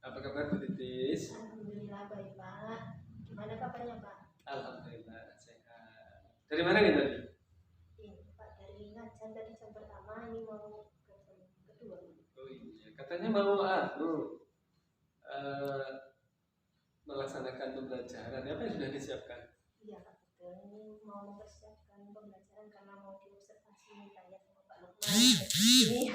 Apa kabar Bu Titis? Alhamdulillah baik Pak. Gimana kabarnya Pak? Alhamdulillah sehat. Dari mana nih tadi? Ini Pak dari ngajar tadi jam pertama, ini mau ke jam kedua. Oh iya, katanya mau melaksanakan pembelajaran. Apa yang sudah disiapkan? Iya Pak, betul. Ini mau mempersiapkan pembelajaran karena mau diobservasi tanya sama Pak Lukman. Ini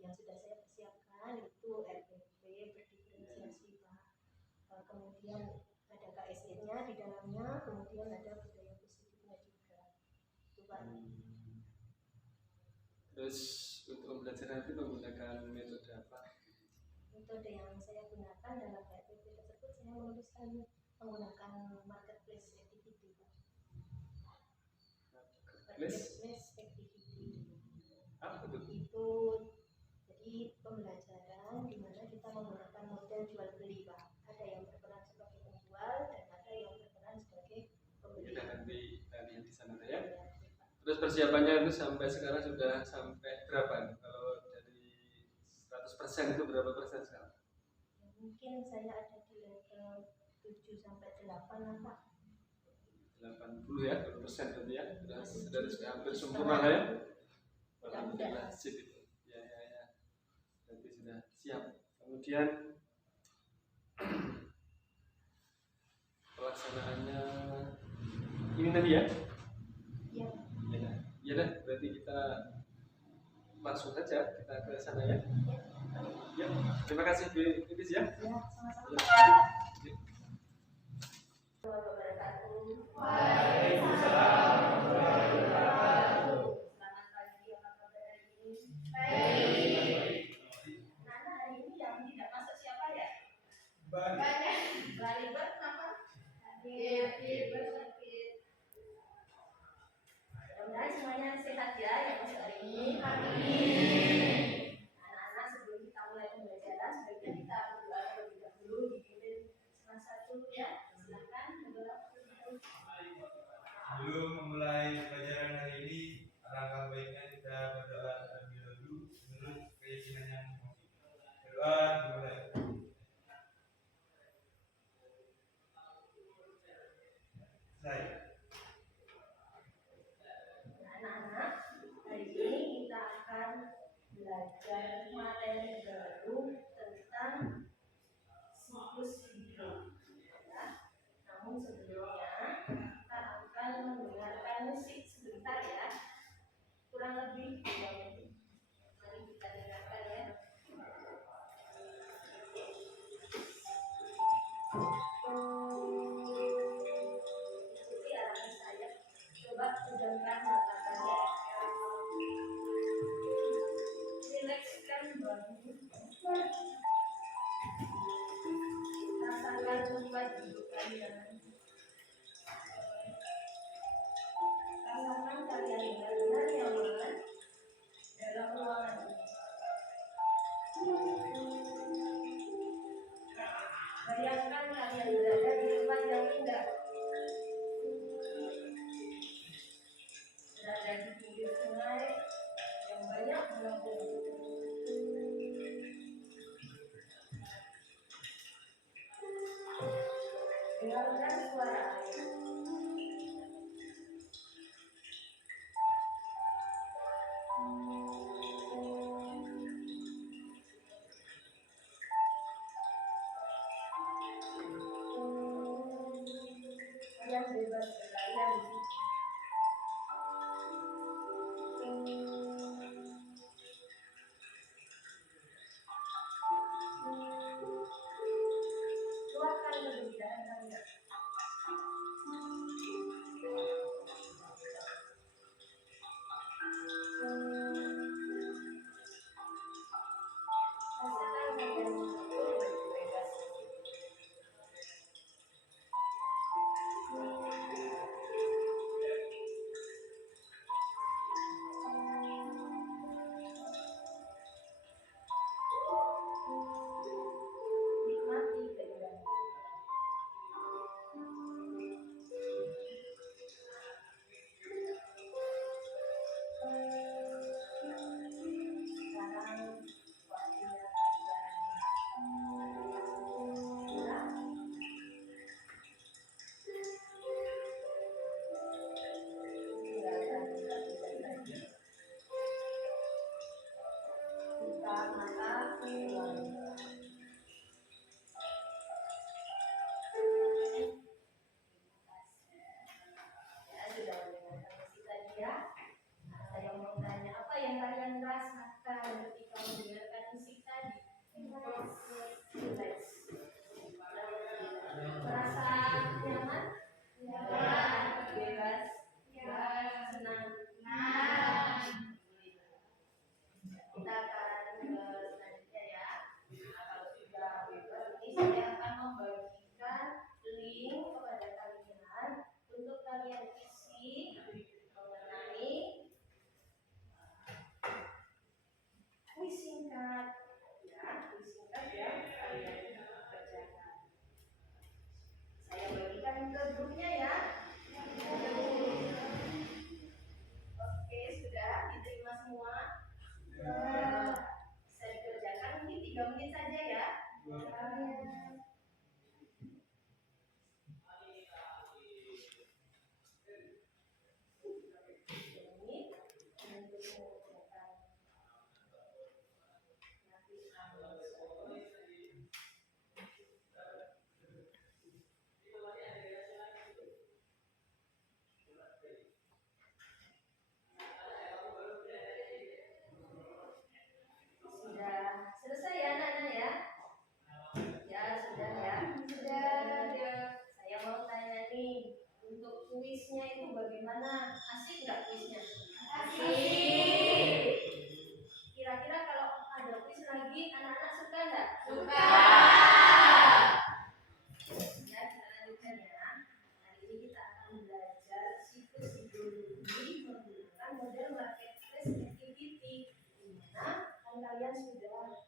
yang sudah saya persiapkan itu RPP berdiferensiasi Pak. Kemudian ada KSN-nya di dalamnya, kemudian ada budaya positifnya juga. Itu Pak. Terus untuk pembelajaran itu menggunakan metode apa? Metode yang saya gunakan dalam RPP tersebut, saya menuliskan menggunakan marketplace activity Pak. Marketplace activity Apa itu? Itu jadi pembelajaran di mana kita menggunakan model jual beli Pak. Ada yang berperan sebagai penjual dan ada yang berperan sebagai pembeli. Kita nanti lihat di sana ya. Terus persiapannya itu sampai sekarang sudah sampai berapa? Kalau dari 100% itu berapa persen sekarang? Ya, mungkin saya ada di level 7 sampai 8 lah Pak. 80 ya, 20% berarti ya. Sudah hampir sempurna lah ya. Alhamdulillah sip itu. Ya. Berarti sudah siap. Kemudian pelaksanaannya ini tadi ya? Iya. Ya dah, berarti kita langsung saja kita ke sana ya. Ya, terima kasih Bu Titis ya. Ya, sama-sama. Ya. Waalaikumsalam warahmatullahi wabarakatuh. Selamat pagi, apa kabar hari ini? Baik. Nana hari ini yang tidak masuk siapa ya? Banyak. Baliber kenapa? Sakit. Mudah-mudahan semuanya sehat ya yang masuk hari ini. Amin. Anak-anak sebelum kita mulai pembelajaran sebaiknya kita berdoa terlebih dahulu dipimpin salah satu ya. Silakan berdoa. Sebelum memulai pelajaran hari ini, alangkah baiknya kita berdoa terlebih dahulu menurut keyakinan yang berdoa dimulai. Saya. Anak-anak, hari ini kita akan belajar materi baru tentang siklus hidup. Ya. Namun sebelumnya kita akan mendengarkan musik sebentar ya, kurang lebih 2 menit. Mari kita dengarkan ya. Ikuti arahan saya. Coba pejamkan mata kalian. Rilekskan bahu. Rasakan tempat duduk kalian. Rasakan kalian benar-benar nyaman dalam ruangan ini. Bayangkan kalian berada di tempat yang indah, berada di pinggir sungai yang banyak mengapung. Dengarkan suara air. Kalian bebas berlayar di situ. Keluarkan kegembiraan kalian. Rasakan kalian berbebas. mataku. Ya, sudah mendengarkan musik tadi ya. Nah, saya mau tanya, apa yang kalian rasakan ketika mendengarkan musik tadi? Relax. Merasa nyaman? Nyaman. Bebas? Senang? Kita akan selanjutnya ya. Nah, kalau sudah bebas ini saya akan membagikan link kepada kalian untuk kalian isi mengenai kuis singkat ya, kuis singkat yang kalian kerjakan. Saya bagikan ke grupnya ya. Oke, sudah diterima semua. Bisa dikerjakan mungkin 3 menit saja ya. Sudah selesai ya anak-anak ya? Ya sudah ya. Sudah. Saya mau tanya nih, untuk kuisnya itu bagaimana? Asik nggak kuisnya? Asik. Kira-kira kalau ada kuis lagi, anak-anak suka nggak? Suka. Ya, kita lanjutkan ya. Hari ini kita akan belajar psikologi menggunakan model marketplace activity. Di mana kan kalian sudah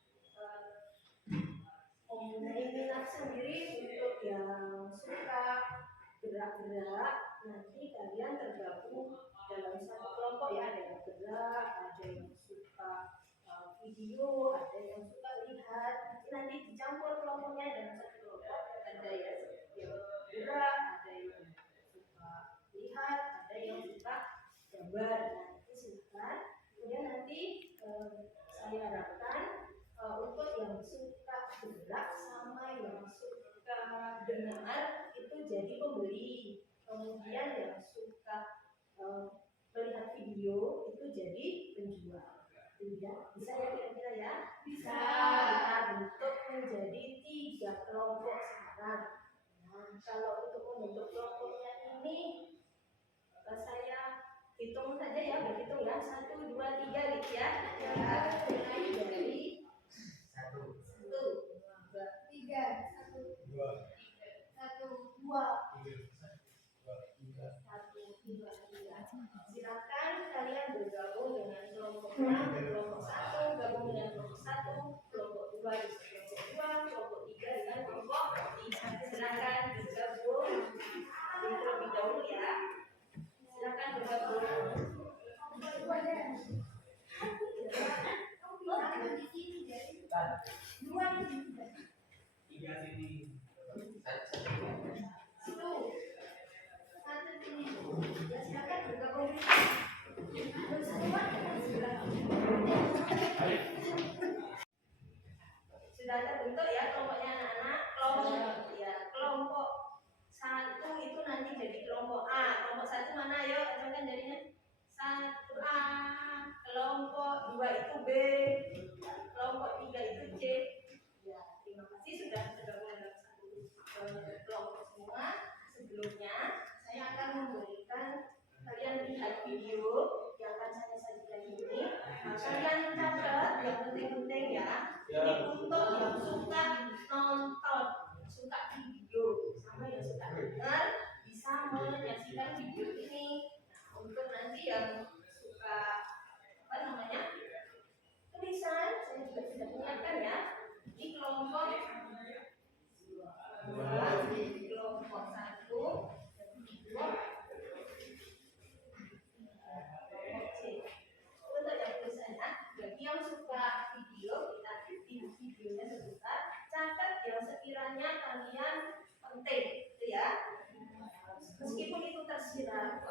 mempunyai minat sendiri untuk yang suka gerak-gerak. Nanti kalian tergabung dalam satu kelompok ya, ada yang gerak, ada yang suka video, ada yang suka lihat. Nanti dicampur kelompoknya dalam satu kelompok. Ada yang gerak, ada yang suka lihat, ada yang suka gambar. Nanti silakan. Kemudian nanti saya harapkan untuk yang suka gerak sama yang suka dengar itu jadi pembeli. Kemudian yang suka melihat video itu jadi penjual. Bisa ya kira-kira ya? Bisa. Kita bentuk menjadi 3 kelompok sekarang. Nah, kalau untuk membentuk kelompoknya ini saya hitung saja ya, berhitung ya, 1, 2, 3 gitu ya. Mulai dari 1, 2, 3, 1, 2, 3. Silakan kalian bergabung dengan kelompoknya. Kelompok 1 gabung dengan kelompok 1, kelompok 2 dengan kelompok 2, kelompok 3 dengan kelompok 3. Silakan bergabung terlebih dahulu ya. Silakan bergabung. Sudah terbentuk ya kelompoknya anak-anak. Kelompok 1 itu nanti jadi kelompok A. Kelompok 1 mana? Ayo ajarkan jadinya. 1A. Kelompok 2 itu B. Kelompok 3 itu C. Ya, terima kasih sudah tergabung dalam satu kelompok semua. Sebelumnya saya akan memberikan kalian lihat video yang akan saya sajikan ini. Kalian catat yang penting-penting ya. Ini untuk yang suka nonton, suka video, sama yang suka dengar bisa menyaksikan video ini. Nah, untuk nanti yang suka tulisan, saya juga sudah menyiapkan ya. Di kelompok 2, di kelompok 1, dan di kelompok C. Untuk yang tulisannya, bagi yang suka video, kita bikin videonya sebentar. Catat yang sekiranya kalian penting, gitu ya. Meskipun itu tersirat,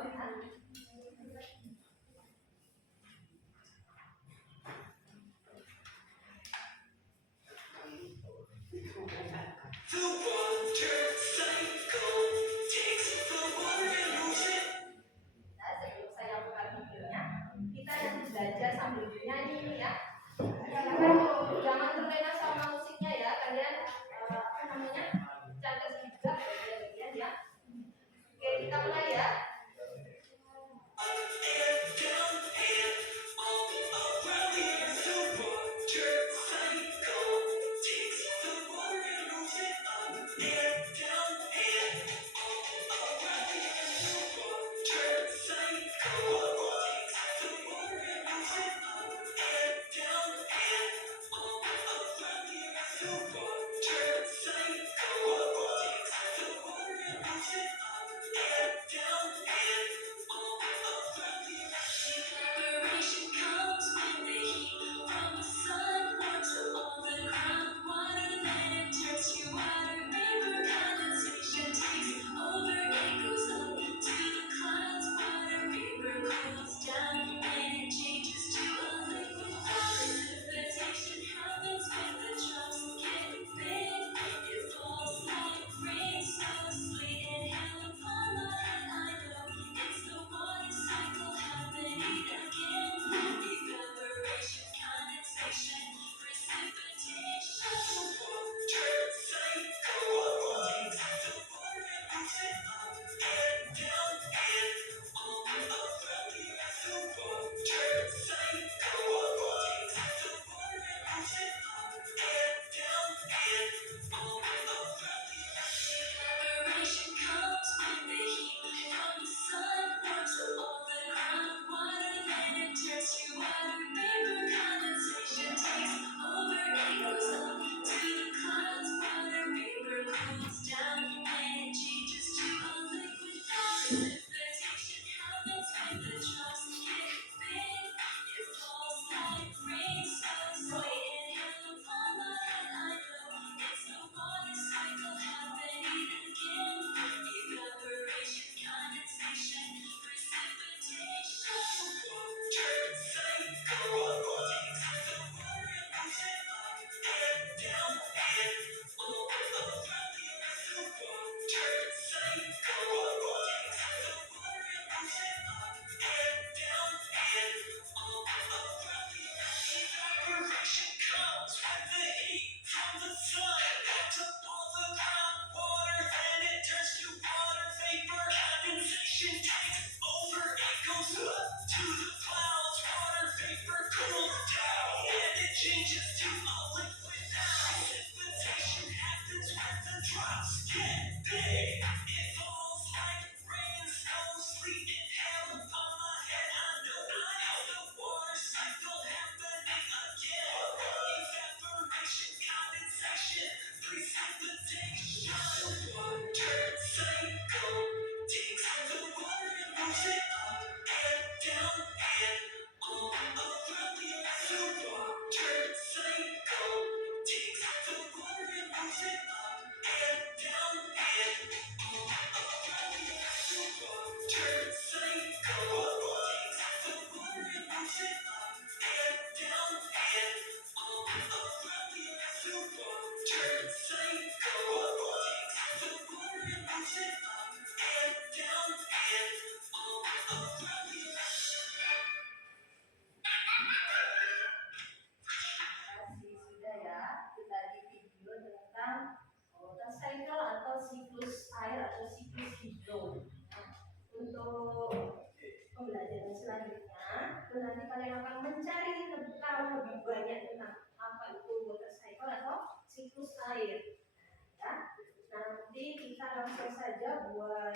tentang water cycle atau siklus air atau siklus hidro. Untuk pembelajaran selanjutnya, nanti kalian akan mencari tahu lebih banyak tentang apa itu water cycle atau siklus air. Ya, nanti kita langsung saja buat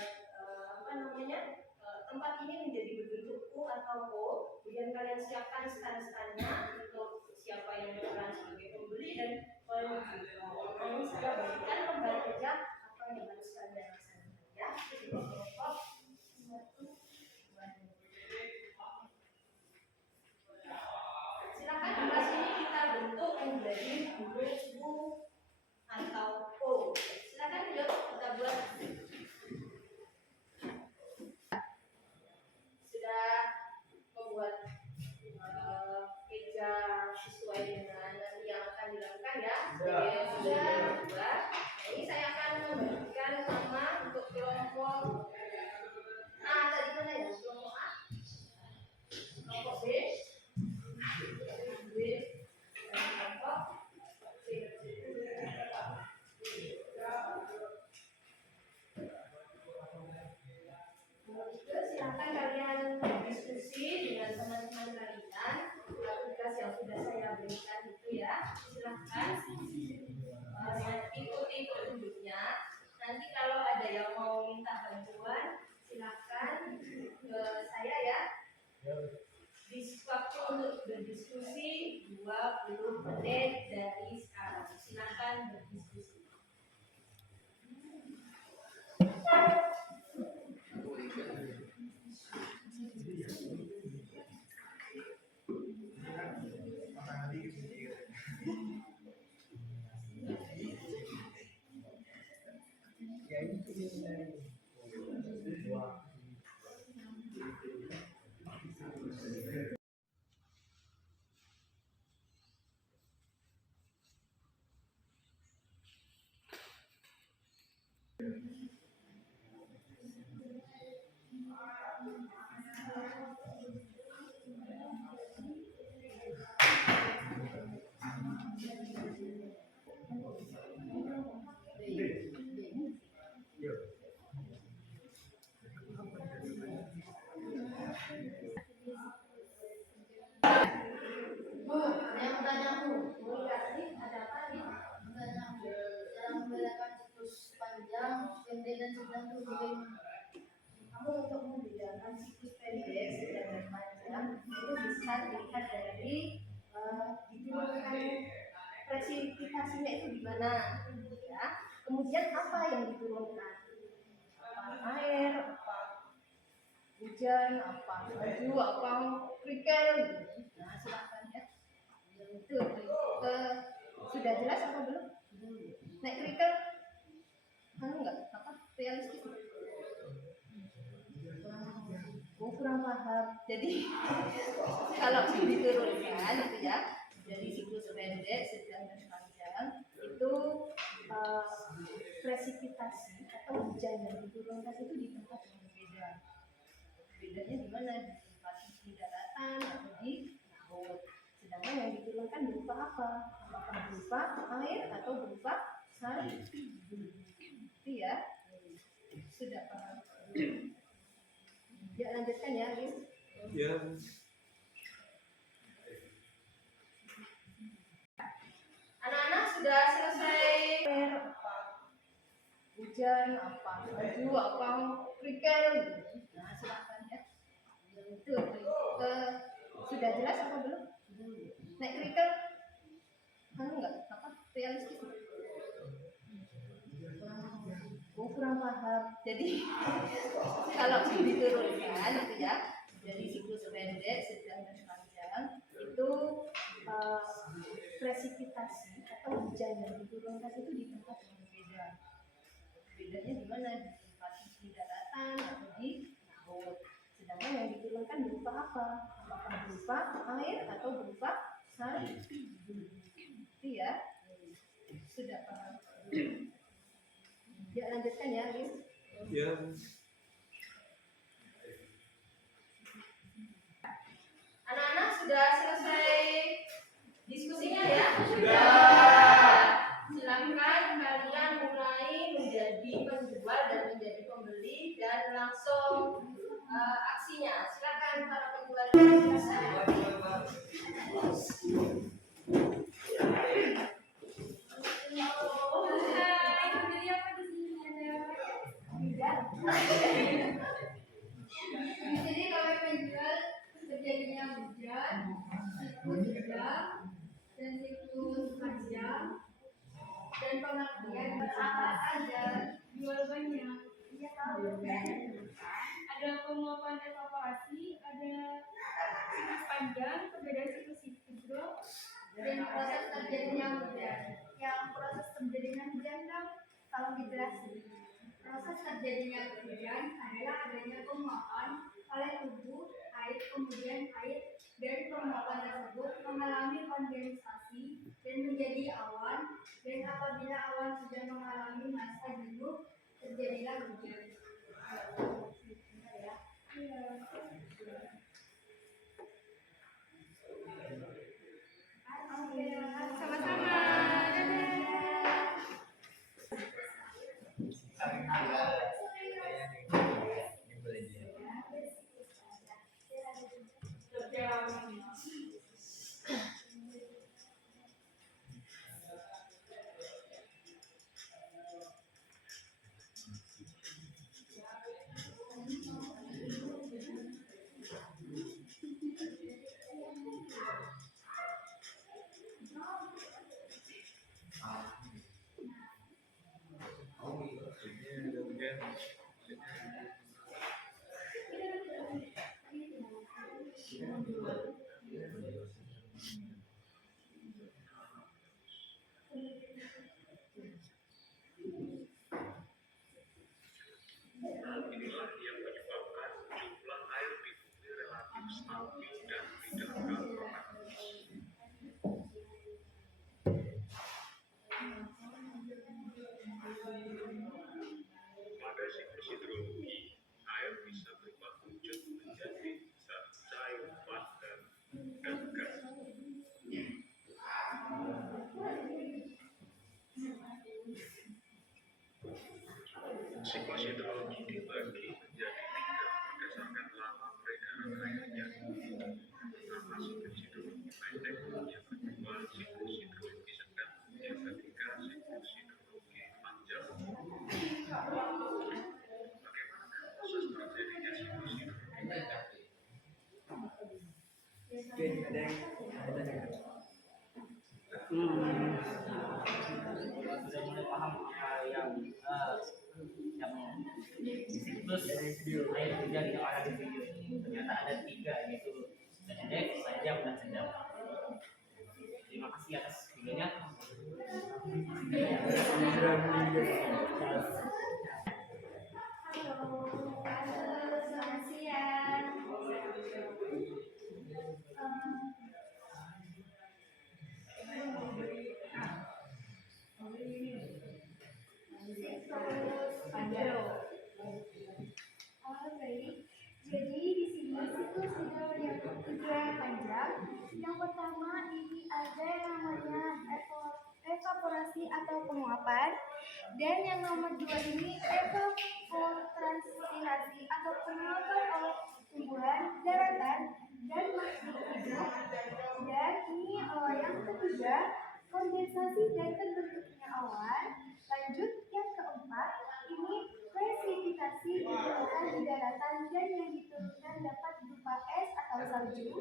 tempat ini menjadi berbentuk U atau O. Kemudian kalian siapkan stand-standnya untuk siapa yang berperan sebagai pembeli dan penjual. Ini saya bagikan lembar kerja apa yang harus kalian laksanakan ya. Kelompok 1, 2. Silakan di sini kita bentuk menjadi huruf U atau O. Silakan yuk kita buat. Sudah membuat meja sesuai dengan yang akan dilakukan ya. Sudah buat. Ini saya akan memberikan nama untuk kelompok A tadi mana ya? Kelompok A, kelompok B, dan kelompok C. Silakan kalian diskusi dengan teman-teman kalian tugas yang sudah saya berikan itu ya. Silakan ikuti petunjuknya. Nanti kalau ada yang mau minta bantuan, silakan ke saya ya. Waktu untuk berdiskusi 20 menit dari sekarang. Silakan berdiskusi. Kamu untuk membedakan siklus pendek, sedang dan panjang itu bisa dilihat dari diturunkan presipitasinya itu di mana, ya. Kemudian apa yang diturunkan? Apa air, apa hujan, apa salju, apa kerikil. Nah, silakan ya. Itu sudah jelas apa belum? Naik kerikil, enggak? Apa realistis? Kurang paham. Jadi kalau diturunkan itu ya, jadi siklus pendek, sedang dan panjang itu presipitasi atau hujan yang diturunkan itu di tempat yang berbeda. Bedanya di mana? Di tempat di daratan atau di laut. Sedangkan yang diturunkan berupa apa? Apakah berupa air atau berupa salju? Itu ya. Sudah paham? Ya, lanjutkan ya, Liz. Ya. Anak-anak sudah selesai hujan, apa salju, apa kerikil. Nah, silakan ya. Itu sudah jelas apa belum? Naik kerikil, enggak? Apa realistis? Kurang paham. Jadi kalau diturunkan itu ya, dari siklus pendek, sedang dan panjang itu presipitasi atau hujan yang diturunkan itu di tempat yang berbeda. Bedanya di mana? Di tempat di daratan atau di laut. Sedangkan yang diturunkan berupa apa? Apakah berupa air atau berupa salju? Itu ya. Sudah paham? Ya, lanjutkan ya, Liz. Ya. Anak-anak sudah selesai diskusinya ya? Sudah. Silakan dan menjadi pembeli dan langsung aksinya. Silakan para penjual. Di sini kami menjual terjadinya hujan, siklus sedang, dan siklus panjang, dan pengertian apa saja jual banyak. Iya tahu. Ada penguapan evaporasi, ada siklus panjang, perbedaan siklus hidro, dan proses terjadinya hujan. Yang proses terjadinya hujan dong, tolong dijelasin. Proses terjadinya hujan adalah adanya penguapan oleh tubuh air, kemudian air dari penguapan tersebut mengalami kondensasi dan menjadi awan, dan apabila awan sudah mengalami masa jenuh terjadilah hujan. Iya. Sama-sama. Inilah yang menyebabkan jumlah air di bumi relatif stabil dan tidak bergerak. Pada siklus hidrologi, air bisa berubah wujud menjadi zat cair, padat, dan gas. Siklus hidrologi dibagi menjadi 3 berdasarkan lama peredaran airnya. Pertama, siklus hidrologi pendek, yang kedua siklus hidrologi sedang, yang ketiga siklus hidrologi panjang. Bagaimana proses terjadinya siklus hidrologi pendek? Sudah mulai paham apa yang siklus air hujan yang ada di video ini. Ternyata ada 3, yaitu pendek, panjang, dan sedang. Terima kasih atas videonya. Halo, selamat siang. Siklus panjang. Baik. Jadi di sini siklus hidro yang panjang. Yang pertama ini ada yang namanya evaporasi atau penguapan, dan yang nomor 2 ini evapotranspirasi atau penguapan oleh tumbuhan, daratan, dan makhluk hidup. Dan ini yang ketiga kondensasi dan terbentuknya awan. Lanjut yang keempat ini presipitasi diturunkan di daratan dan yang diturunkan dapat berupa es atau salju.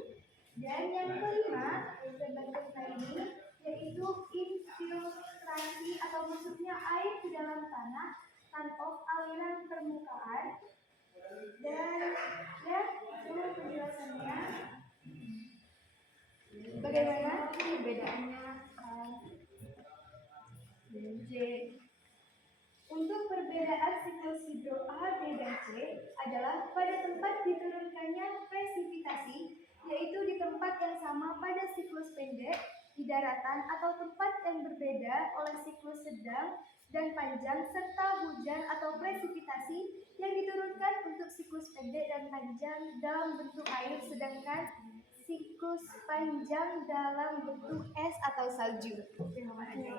Dan yang kelima terbentuknya ini yaitu infiltrasi atau masuknya air ke dalam tanah tanpa aliran permukaan. Dan ya itu penjelasannya. Bagaimana perbedaannya J? Untuk perbedaan siklus hidro A, B, dan C adalah pada tempat diturunkannya presipitasi, yaitu di tempat yang sama pada siklus pendek di daratan atau tempat yang berbeda oleh siklus sedang dan panjang, serta hujan atau presipitasi yang diturunkan untuk siklus pendek dan panjang dalam bentuk air, sedangkan siklus panjang dalam bentuk es atau salju. Terima kasih.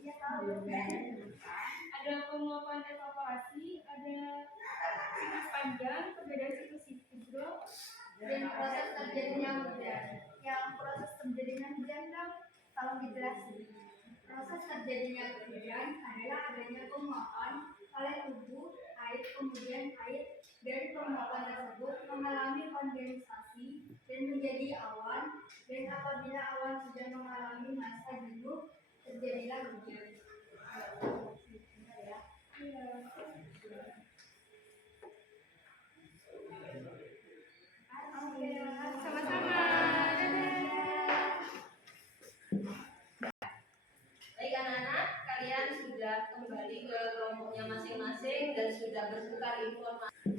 Iya tahu. Ada penguapan evakuasi, ada siklus panjang, perbedaan siklus hidro, dan proses terjadinya hujan. Yang proses terjadinya hujan dong, tolong dijelasin. Proses terjadinya hujan adalah adanya penguapan oleh tubuh air, kemudian air dari penguapan tersebut mengalami kondensasi dan menjadi awan, dan apabila awan sudah mengalami masa jenuh terjadilah hujan. Iya. Oke, sama-sama. Dadah. Baik anak-anak, kalian sudah kembali ke kelompoknya masing-masing dan sudah bertukar informasi.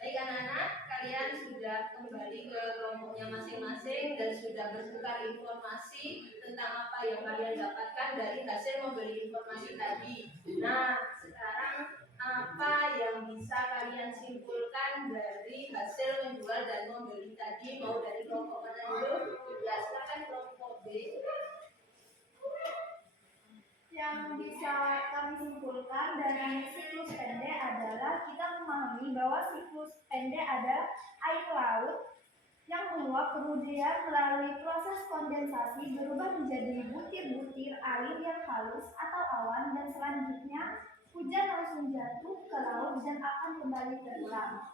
Baik anak-anak, kalian sudah kembali ke kelompoknya masing-masing dan sudah bertukar informasi tentang apa yang kalian dapatkan dari hasil membeli informasi tadi. Nah, sekarang apa yang bisa kalian simpulkan dari hasil menjual dan membeli tadi? Mau dari kelompok mana dulu? Ya, silakan kelompok B. Yang bisa kami simpulkan dari siklus pendek adalah kita memahami bahwa siklus pendek adalah air laut yang menguap kemudian melalui proses kondensasi berubah menjadi butir-butir air yang halus atau awan, dan selanjutnya hujan langsung jatuh ke laut dan akan kembali terulang.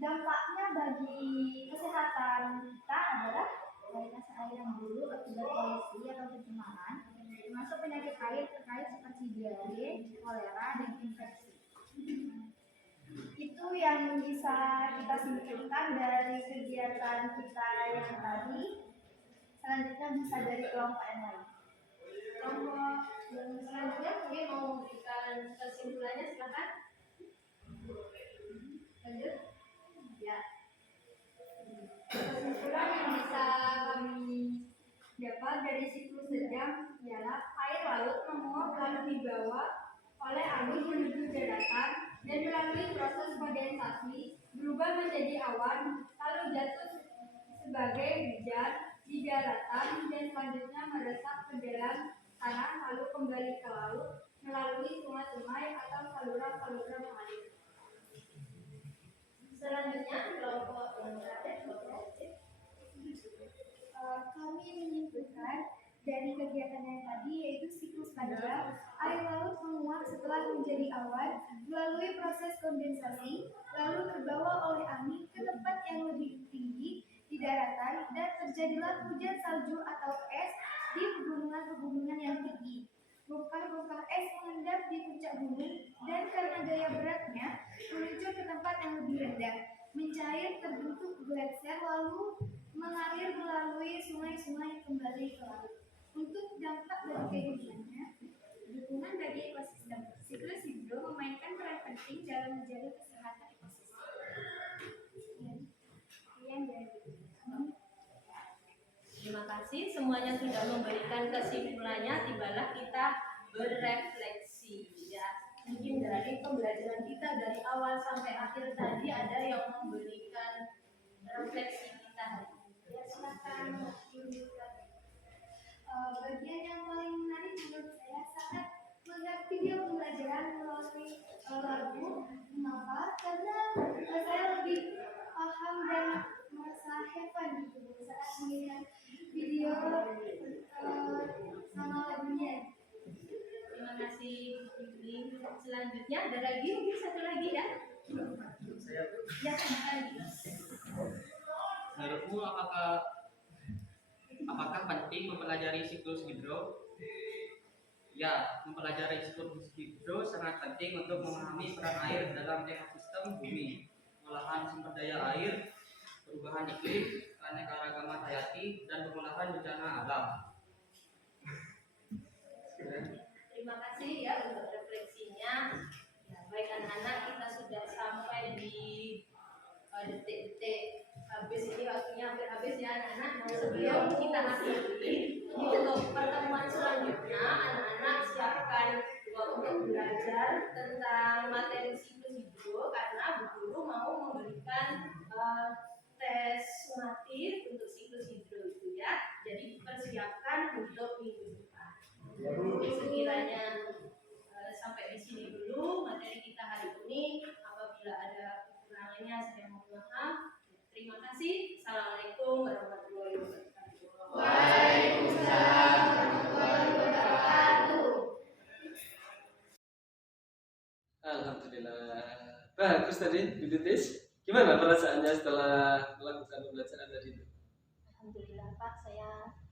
Dampaknya bagi kesehatan kita adalah kualitas air yang buruk akibat polusi atau pencemaran, termasuk penyakit air terkait seperti diare, kolera, dan infeksi. Itu yang bisa kita simpulkan dari kegiatan kita yang tadi. Selanjutnya bisa dari kelompok yang lain. Kelompok yang selanjutnya mungkin mau memberikan kesimpulannya, silakan. Lanjut. Ya. Kesimpulan yang bisa kami dapat dari siklus sejam ialah air laut menguap lalu dibawa oleh arus menuju daratan dan melalui proses kondensasi berubah menjadi awan, lalu jatuh sebagai hujan di daratan dan selanjutnya meresap ke dalam tanah lalu kembali ke laut melalui sungai-sungai atau saluran-saluran air. Selanjutnya kelompok yang terakhir, kelompok C. Kami menyimpulkan dari kegiatan yang tadi yaitu siklus panjang, air laut menguap setelah menjadi awan melalui proses kondensasi, lalu terbawa oleh angin ke tempat yang lebih tinggi di daratan dan terjadilah hujan salju atau es di pegunungan-pegunungan yang tinggi. Bongkar-bongkar es mengendap di puncak gunung dan karena gaya beratnya meluncur ke tempat yang lebih rendah, mencair terbentuk gletser lalu mengalir melalui sungai-sungai kembali ke laut. Untuk dampak bagi kehidupannya, dukungan bagi ekosistem. Siklus hidro memainkan peran penting dalam menjaga kesehatan ekosistem. Sekian dari kami. Terima kasih, semuanya sudah memberikan kesimpulannya. Tibalah kita berefleksi. Ya, mungkin dari pembelajaran kita dari awal sampai akhir tadi ada yang memberikan refleksi kita. Ya, silakan. Bagian yang paling menarik menurut saya saat melihat video pembelajaran melalui lagu. Mengapa? Karena saya lebih paham dan merasa have fun gitu saat melihat video sama lagunya. Terima kasih, Fitri. Selanjutnya ada lagi, mungkin satu lagi ya. Saya Ya, silakan. menurutmu apakah penting mempelajari siklus hidro? Ya, mempelajari siklus hidro sangat penting untuk memahami peran air dalam ekosistem bumi, pengolahan sumber daya air, perubahan iklim, keanekaragaman hayati, dan pengolahan bencana alam. Terima kasih ya untuk refleksinya. Ya, baik anak-anak, kita sudah sampai di detik-detik habis ini, waktunya hampir habis ya anak-anak. Nah, sebelum kita akhiri, untuk pertemuan selanjutnya anak-anak siapkan untuk belajar tentang materi siklus hidro karena Bu Guru mau memberikan tes sumatif untuk siklus hidro itu ya. Jadi dipersiapkan untuk minggu depan. Sekiranya sampai di sini dulu materi kita hari ini. Apabila ada kekurangannya saya mohon maaf. Terima kasih. Assalamualaikum warahmatullahi wabarakatuh. Waalaikumsalam warahmatullahi wabarakatuh. Alhamdulillah. Bagus tadi, Bu Titis. Gimana perasaannya setelah melakukan pembelajaran tadi itu? Alhamdulillah Pak, saya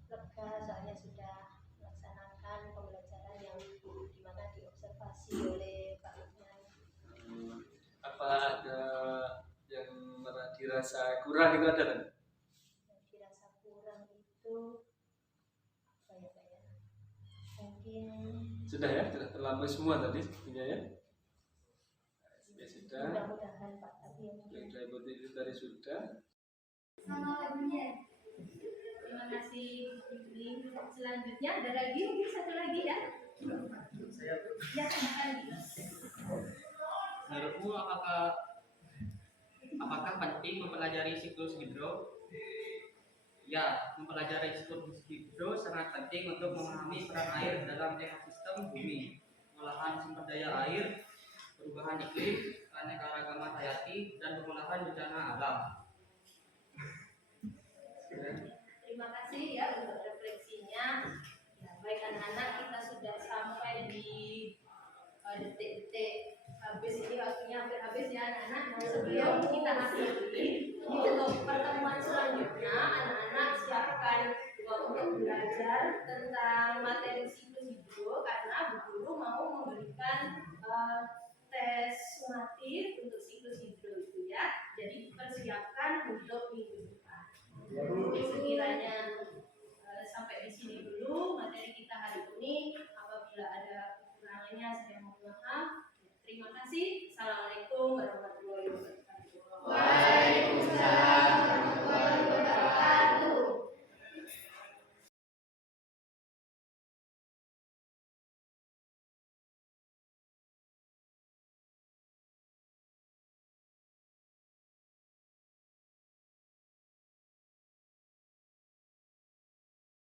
lega soalnya sudah melaksanakan pembelajaran yang dimana diobservasi oleh Pak Lukman. Apa ada yang dirasa kurang itu ada kan? Yang dirasa kurang itu apa ya Pak ya? Mungkin Sudah ya, sudah terlampau semua tadi sepertinya ya. Ya sudah. mudah-mudahan Pak, tapi yang mungkin Yang Ibu Titis tadi sudah. Sama lagunya. terima kasih Bu Fitri. Selanjutnya ada lagi mungkin satu lagi ya? Saya Ya silakan. menurutmu apakah penting mempelajari siklus hidro? Ya, mempelajari siklus hidro sangat penting untuk memahami peran air dalam ekosistem bumi, pengolahan sumber daya air, perubahan iklim, keanekaragaman hayati, dan pengolahan bencana alam. Terima kasih ya untuk refleksinya. Ya, baik anak-anak, kita sudah sampai di detik-detik habis ini, waktunya hampir habis ya anak-anak. Nah, sebelum kita akhiri untuk pertemuan selanjutnya, anak-anak siapkan untuk belajar tentang materi siklus hidro karena Bu Guru mau memberikan tes sumatif untuk siklus hidro itu ya. Jadi persiapkan untuk minggu depan. Sekiranya sampai di sini dulu materi kita hari ini. Apabila ada kekurangannya saya mohon maaf. Terima kasih. Assalamualaikum warahmatullahi wabarakatuh.